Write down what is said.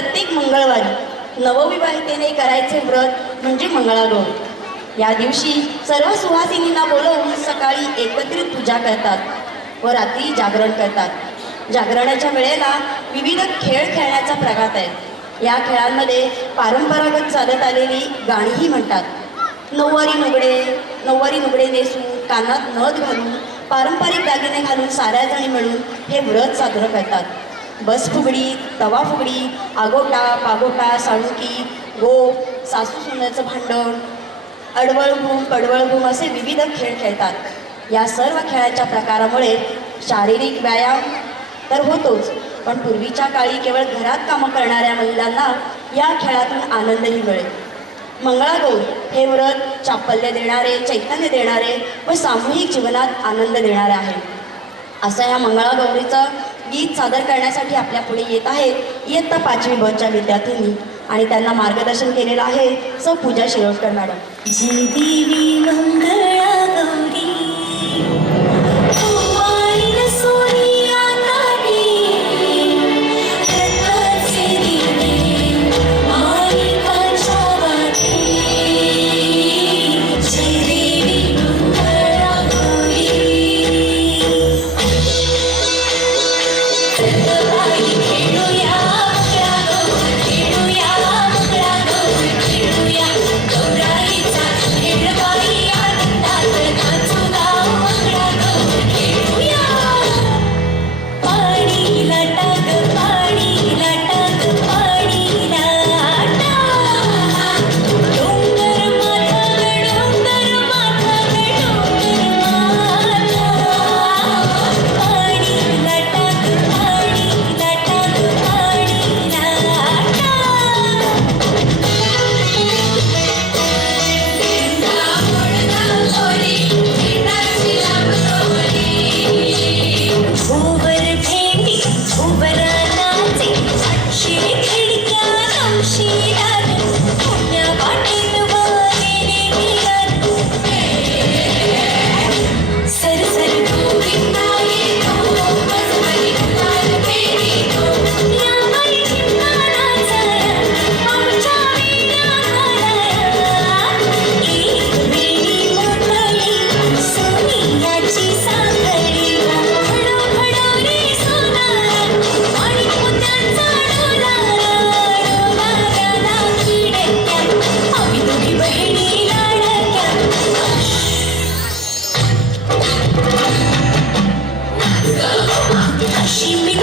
प्रत्येक मंगळवारी नवविवाहितेने करायचे व्रत म्हणजे मंगळागौर. या दिवशी सर्व सुहासिनींना बोलवून सकाळी एकत्रित पूजा करतात व रात्री जागरण करतात. जागरणाच्या वेळेला विविध खेळ खेळण्याचा प्रघात आहे. या खेळांमध्ये पारंपरागत चालत आलेली गाणीही म्हणतात. नऊवारी नुगडे नऊवारी नुगडे नेसून कानात नथ घालून पारंपरिक दागिने घालून साऱ्या जणी मिळून हे व्रत साजरं करतात. बस फुगडी तवा फुगडी आगोटा पागोटा साळुकी गोप सासू सोन्याचं भांडण अडवळभूम पडवळभूम घुम असे विविध खेळ खेळतात. या सर्व खेळाच्या प्रकारामुळे शारीरिक व्यायाम तर होतोच पण पूर्वीच्या काळी केवळ घरात कामं करणाऱ्या महिलांना या खेळातून आनंदही मिळेल. मंगळागौर हे व्रत चापल्य देणारे चैतन्य देणारे व सामूहिक जीवनात आनंद देणारे आहे. असं या मंगळागौरीचं गीत सादर करण्यासाठी आपल्या पुढे येत आहेत इयत्ता पाचवी बच्या विद्यार्थ्यांनी आणि त्यांना मार्गदर्शन केलेलं आहे सौ Pooja Shirodkar madam. I can't. over. she means